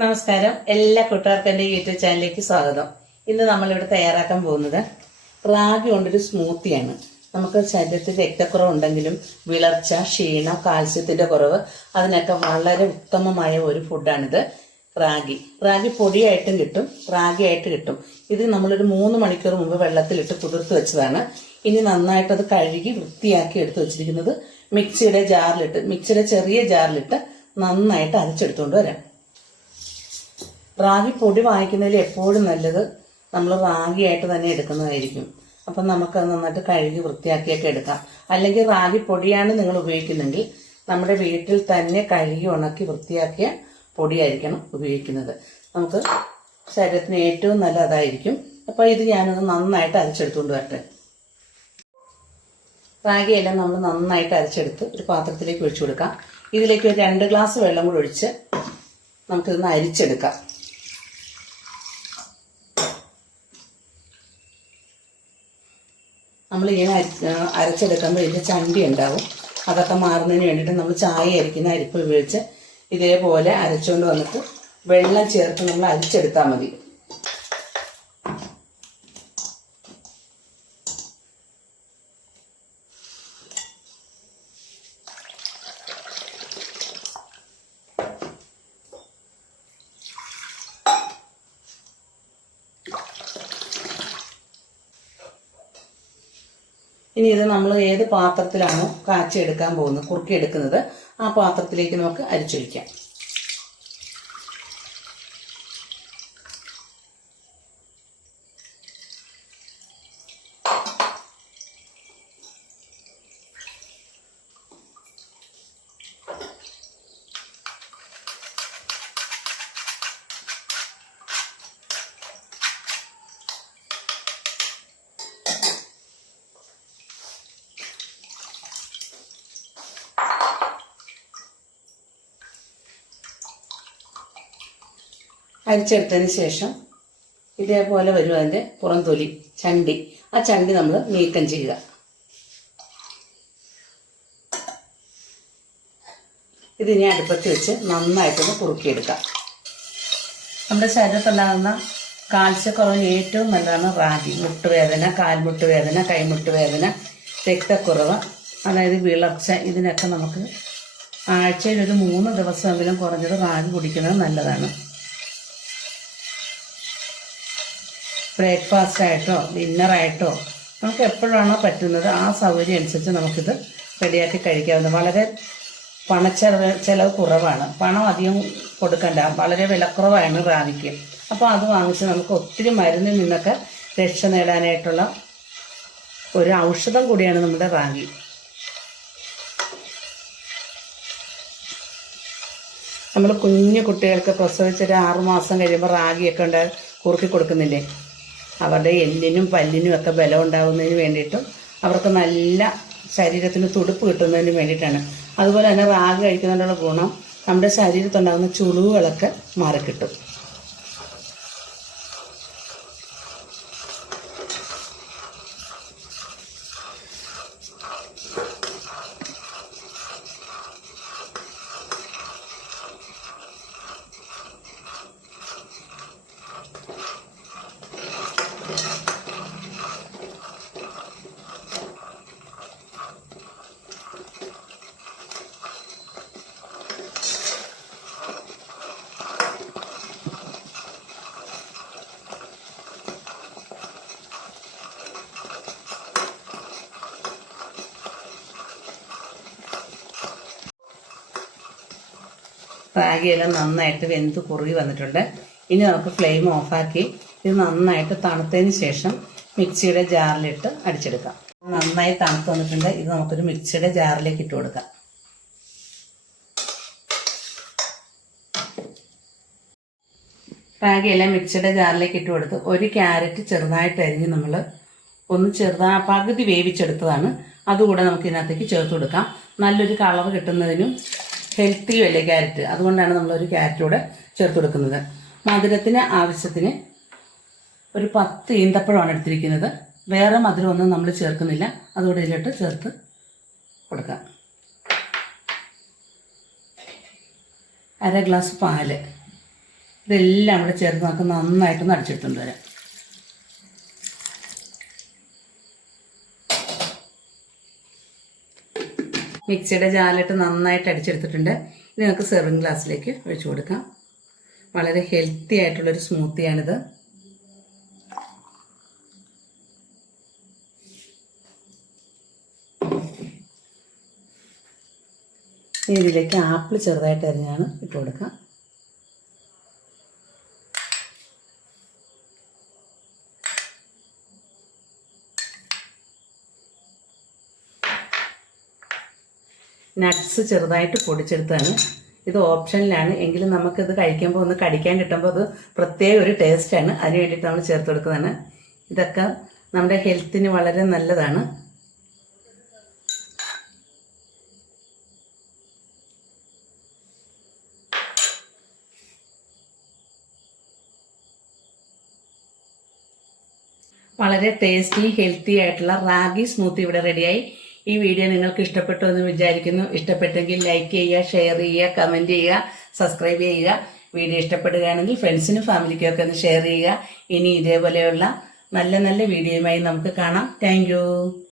നമസ്കാരം. എല്ലാ കൂട്ടുകാർക്കും എൻ്റെ യൂട്യൂബ് ചാനലിലേക്ക് സ്വാഗതം. ഇന്ന് നമ്മളിവിടെ തയ്യാറാക്കാൻ പോകുന്നത് റാഗി കൊണ്ടൊരു സ്മൂത്തിയാണ്. നമുക്ക് ശരീരത്തിൽ രക്തക്കുറവുണ്ടെങ്കിലും വിളർച്ച, ക്ഷീണം, കാൽസ്യത്തിന്റെ കുറവ് അതിനൊക്കെ വളരെ ഉത്തമമായ ഒരു ഫുഡാണിത്. റാഗി പൊടിയായിട്ടും കിട്ടും, റാഗിയായിട്ട് കിട്ടും. ഇത് നമ്മളൊരു 3 മണിക്കൂർ മുമ്പ് വെള്ളത്തിലിട്ട് കുതിർത്ത് വെച്ചതാണ്. ഇനി നന്നായിട്ട് അത് കഴുകി വൃത്തിയാക്കി എടുത്ത് വെച്ചിരിക്കുന്നത് മിക്സിയുടെ ചെറിയ ജാറിലിട്ട് നന്നായിട്ട് അരച്ചെടുത്തുകൊണ്ട് വരാം. റാഗി പൊടി വാങ്ങിക്കുന്നതിൽ എപ്പോഴും നല്ലത് നമ്മൾ റാഗിയായിട്ട് തന്നെ എടുക്കുന്നതായിരിക്കും. അപ്പം നമുക്കത് നന്നായിട്ട് കഴുകി വൃത്തിയാക്കിയൊക്കെ എടുക്കാം. അല്ലെങ്കിൽ റാഗി പൊടിയാണ് നിങ്ങൾ ഉപയോഗിക്കുന്നെങ്കിൽ നമ്മുടെ വീട്ടിൽ തന്നെ കഴുകി ഉണക്കി വൃത്തിയാക്കിയ പൊടിയായിരിക്കണം ഉപയോഗിക്കുന്നത്. നമുക്ക് ശരീരത്തിന് ഏറ്റവും നല്ല അതായിരിക്കും. അപ്പോൾ ഇത് ഞാനത് നന്നായിട്ട് അരച്ചെടുത്തുകൊണ്ട് വരട്ടെ. റാഗിയെല്ലാം നമ്മൾ നന്നായിട്ട് അരച്ചെടുത്ത് ഒരു പാത്രത്തിലേക്ക് ഒഴിച്ചു കൊടുക്കാം. ഇതിലേക്ക് ഒരു 2 ഗ്ലാസ് വെള്ളം കൂടി ഒഴിച്ച് നമുക്കിതൊന്ന് അരിച്ചെടുക്കാം. നമ്മൾ ഇങ്ങനെ അരച്ചെടുക്കുമ്പോൾ ഇതിൻ്റെ ചണ്ടി ഉണ്ടാവും. അതൊക്കെ മാറുന്നതിന് വേണ്ടിയിട്ട് നമ്മൾ ചായ അരിക്കുന്ന അരിപ്പ് ഉപയോഗിച്ച് ഇതേപോലെ അരച്ചുകൊണ്ട് വന്നിട്ട് വെള്ളം ചേർത്ത് നമ്മൾ അരിച്ചെടുത്താൽ മതി. ഇനി ഇത് നമ്മൾ ഏത് പാത്രത്തിലാണോ കാച്ചെടുക്കാൻ പോകുന്നത്, കുറുക്കിയെടുക്കുന്നത്, ആ പാത്രത്തിലേക്ക് നമുക്ക് അരിച്ചൊഴിക്കാം. അരിച്ചെടുത്തതിന് ശേഷം ഇതേപോലെ വരും അതിൻ്റെ പുറംതൊലി, ചണ്ടി. ആ ചണ്ടി നമ്മൾ നീക്കം ചെയ്യുക. ഇതിനെ അടുപ്പത്ത് വെച്ച് നന്നായിട്ടൊന്ന് കുറുക്കിയെടുക്കാം. നമ്മുടെ ശരീരത്തുണ്ടാകുന്ന കാൽസ്യക്കുറവിന് ഏറ്റവും നല്ലതാണ് റാഗി. മുട്ടുവേദന, കാൽമുട്ട് വേദന, കൈമുട്ട് വേദന, രക്തക്കുറവ്, അതായത് വിളർച്ച, ഇതിനൊക്കെ നമുക്ക് ആഴ്ചയിൽ ഒരു 3 ദിവസമെങ്കിലും കുറഞ്ഞത് റാഗി കുടിക്കുന്നത് നല്ലതാണ്. ബ്രേക്ക്ഫാസ്റ്റ് ആയിട്ടോ ഡിന്നറായിട്ടോ നമുക്ക് എപ്പോഴാണോ പറ്റുന്നത് ആ സൗകര്യം അനുസരിച്ച് നമുക്കിത് റെഡിയാക്കി കഴിക്കാവുന്നത്. വളരെ ചിലവ് കുറവാണ്, പണം അധികം കൊടുക്കണ്ട, വളരെ വിലക്കുറവാണ് റാഗിക്ക്. അപ്പോൾ അത് വാങ്ങിച്ച് നമുക്ക് ഒത്തിരി മരുന്നിൽ നിന്നൊക്കെ രക്ഷ നേടാനായിട്ടുള്ള ഒരു ഔഷധം കൂടിയാണ് നമ്മുടെ റാഗി. നമ്മൾ കുഞ്ഞു കുട്ടികൾക്ക് പ്രസവിച്ചൊരു 6 മാസം കഴിയുമ്പോൾ റാഗിയൊക്കെ കുറുക്കി കൊടുക്കുന്നില്ലേ, അവരുടെ എല്ലിനും പല്ലിനും ഒക്കെ ബലം ഉണ്ടാകുന്നതിന് വേണ്ടിയിട്ടും അവർക്ക് നല്ല ശരീരത്തിന് തുടുപ്പ് കിട്ടുന്നതിന് വേണ്ടിയിട്ടാണ്. അതുപോലെ തന്നെ റാഗി കഴിക്കുന്നതിനുള്ള ഗുണം നമ്മുടെ ശരീരത്തുണ്ടാകുന്ന ചുളിവുകളൊക്കെ മാറിക്കിട്ടും. റാഗിയെല്ലാം നന്നായിട്ട് വെന്ത് കുറുകി വന്നിട്ടുണ്ട്. ഇനി നമുക്ക് ഫ്ലെയിം ഓഫാക്കി ഇത് നന്നായിട്ട് തണുത്തതിന് ശേഷം മിക്സിയുടെ ജാറിലിട്ട് അടിച്ചെടുക്കാം. നന്നായി തണുത്ത് വന്നിട്ടുണ്ട്. ഇത് നമുക്കൊരു മിക്സിയുടെ ജാറിലേക്ക് ഇട്ട് കൊടുക്കാം. റാഗിയെല്ലാം മിക്സിയുടെ ജാറിലേക്ക് ഇട്ട് കൊടുത്ത് 1 ക്യാരറ്റ് ചെറുതായിട്ട് അരിഞ്ഞ് നമ്മൾ പകുതി വേവിച്ചെടുത്തതാണ്. അതുകൂടെ നമുക്ക് ഇതിനകത്തേക്ക് ചേർത്ത് കൊടുക്കാം. നല്ലൊരു കളർ കിട്ടുന്നതിനും ഹെൽത്തിയും അല്ലേ ക്യാരറ്റ്, അതുകൊണ്ടാണ് നമ്മളൊരു ക്യാരറ്റ് കൂടെ ചേർത്ത് കൊടുക്കുന്നത്. മധുരത്തിന് ആവശ്യത്തിന് ഒരു 10 ഈന്തപ്പഴമാണ് എടുത്തിരിക്കുന്നത്. വേറെ മധുരമൊന്നും നമ്മൾ ചേർക്കുന്നില്ല, അതുകൂടെ ഇതിലോട്ട് ചേർത്ത് കൊടുക്കാം. 1/2 ഗ്ലാസ് പാല്, ഇതെല്ലാം കൂടെ ചേർത്ത് നമുക്ക് നന്നായിട്ടൊന്ന് അടിച്ചെടുത്തുകൊണ്ട് വരാം. മിക്സിയുടെ ജാറിലിട്ട് നന്നായിട്ട് അടിച്ചെടുത്തിട്ടുണ്ട്. ഇനി നമുക്ക് സെർവിങ് ഗ്ലാസ്സിലേക്ക് ഒഴിച്ചു കൊടുക്കാം. വളരെ ഹെൽത്തി ആയിട്ടുള്ളൊരു സ്മൂത്തിയാണിത്. ഇതിലേക്ക് ആപ്പിൾ ചെറുതായിട്ട് അരിഞ്ഞാണ് ഇട്ട് കൊടുക്കാം. നട്ട്സ് ചെറുതായിട്ട് പൊടിച്ചെടുത്താണ്. ഇത് ഓപ്ഷനിലാണ്, എങ്കിലും നമുക്കിത് കഴിക്കുമ്പോൾ ഒന്ന് കടിക്കാൻ കിട്ടുമ്പോൾ അത് പ്രത്യേക ഒരു ടേസ്റ്റാണ്. അതിന് വേണ്ടിയിട്ട് നമ്മൾ ചേർത്ത് കൊടുക്കുന്നതാണ്. ഇതൊക്കെ നമ്മുടെ ഹെൽത്തിന് വളരെ നല്ലതാണ്. വളരെ ടേസ്റ്റി ഹെൽത്തി ആയിട്ടുള്ള റാഗി സ്മൂത്തി ഇവിടെ റെഡിയായി. ഈ വീഡിയോ നിങ്ങൾക്ക് ഇഷ്ടപ്പെട്ടു എന്ന് വിചാരിക്കുന്നു. ഇഷ്ടപ്പെട്ടെങ്കിൽ ലൈക്ക് ചെയ്യുക, ഷെയർ ചെയ്യുക, കമൻറ്റ് ചെയ്യുക, സബ്സ്ക്രൈബ് ചെയ്യുക. വീഡിയോ ഇഷ്ടപ്പെടുകയാണെങ്കിൽ ഫ്രണ്ട്സിനും ഫാമിലിക്കും ഒക്കെ ഒന്ന് ഷെയർ ചെയ്യുക. ഇനി ഇതേപോലെയുള്ള നല്ല നല്ല വീഡിയോയുമായി നമുക്ക് കാണാം. താങ്ക്